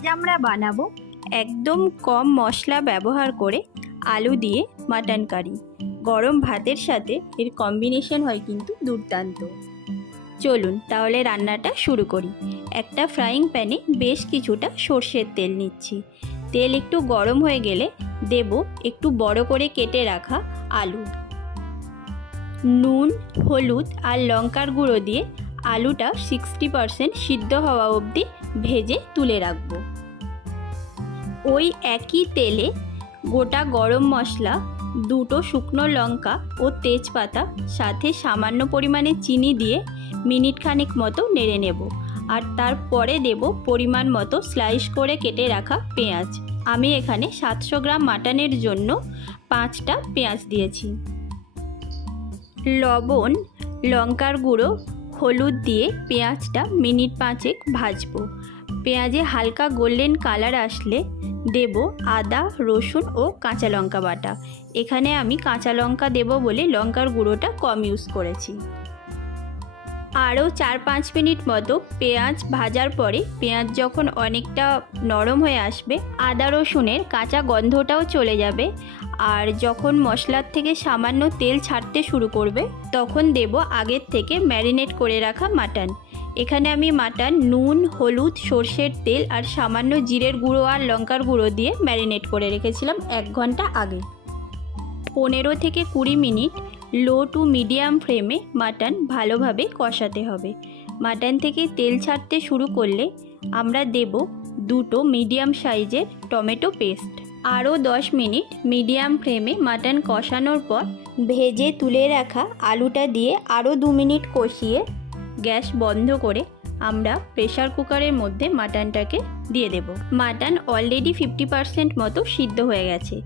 আজ আমরা বানাবো একদম কম মশলা ব্যবহার করে আলু দিয়ে মাটন কারি। গরম ভাতের সাথে এর কম্বিনেশন হয় কিন্তু দুর্দান্ত। চলুন তাহলে রান্নাটা শুরু করি। একটা ফ্রাইং প্যানে বেশ কিছুটা সর্ষের তেল নিচ্ছি। তেল একটু গরম হয়ে গেলে দেব একটু বড় করে কেটে রাখা আলু। নুন, হলুদ আর লঙ্কার গুঁড়ো দিয়ে আলুটা 60% সিদ্ধ হওয়া অবধি ভেজে তুলে রাখবো। ওই একই তেলে গোটা গরম মশলা, দুটো শুকনো লঙ্কা ও তেজপাতা সাথে সামান্য পরিমাণে চিনি দিয়ে মিনিট খানেক মতো নেড়ে নেব। আর তারপরে দেব পরিমাণ মতো স্লাইস করে কেটে রাখা পেঁয়াজ। আমি এখানে 700 গ্রাম মাটনের জন্য 5টা পেঁয়াজ দিয়েছি। লবণ, লঙ্কার গুঁড়ো, হলুদ দিয়ে পেঁয়াজটা মিনিট 5 ভাজবো। পেঁয়াজে হালকা গোল্ডেন কালার আসলে দেব আদা, রসুন ও কাঁচা লঙ্কা বাটা। এখানে আমি কাঁচা লঙ্কা দেব বলে লঙ্কার গুঁড়োটা কম ইউজ করেছি। আরও 4-5 মিনিট মতো পেঁয়াজ ভাজার পরে পেঁয়াজ যখন অনেকটা নরম হয়ে আসবে, আদা রসুনের কাঁচা গন্ধটাও চলে যাবে, আর যখন মশলার থেকে সামান্য তেল ছাড়তে শুরু করবে তখন দেব আগের থেকে ম্যারিনেট করে রাখা মাটন। এখানে আমি মাটন নুন, হলুদ, সর্ষের তেল আর সামান্য জিরের গুঁড়ো আর লঙ্কার গুঁড়ো দিয়ে ম্যারিনেট করে রেখেছিলাম 1 ঘন্টা আগে। 15 থেকে 20 মিনিট লো টু মিডিয়াম ফ্লেমে মাটন ভালোভাবে কষাতে হবে। মাটন থেকে তেল ছাড়তে শুরু করলে আমরা দেব 2টো মিডিয়াম সাইজের টমেটো পেস্ট। আরও 10 মিনিট মিডিয়াম ফ্লেমে মাটন কষানোর পর ভেজে তুলে রাখা আলুটা দিয়ে আরও 2 মিনিট কষিয়ে গ্যাস বন্ধ করে আমরা প্রেসার কুকারের মধ্যে মাটনটাকে দিয়ে দেব। মাটন অলরেডি 50% মতো সিদ্ধ হয়ে গেছে।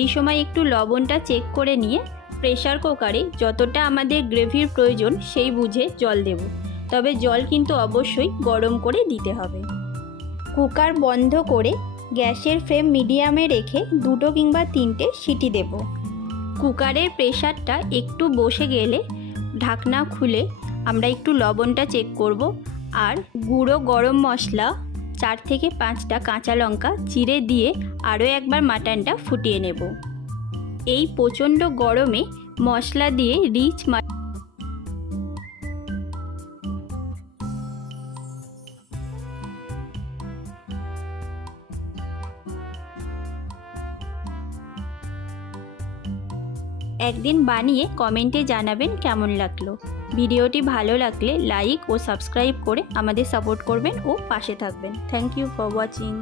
এই সময় একটু লবণটা চেক করে নিয়ে প্রেসার কুকারে যতটা আমাদের গ্রেভির প্রয়োজন সেই বুঝে জল দেব। তবে জল কিন্তু অবশ্যই গরম করে দিতে হবে। কুকার বন্ধ করে গ্যাসের ফ্লেম মিডিয়ামে রেখে 2 কিংবা 3টে সিটি দেব। কুকারের প্রেসারটা একটু বসে গেলে ঢাকনা খুলে আমরা একটু লবণটা চেক করব, আর গুঁড়ো গরম মশলা 4 থেকে 5টা কাঁচা লঙ্কা চিড়ে দিয়ে আরও একবার মাটনটা ফুটিয়ে নেব। এই প্রচণ্ড গরমে মশলা দিয়ে রিচ একদিন বানিয়ে কমেন্টে জানাবেন কেমন লাগলো। ভিডিওটি ভালো লাগলে লাইক ও সাবস্ক্রাইব করে আমাদের সাপোর্ট করবেন ও পাশে থাকবেন। Thank you for watching.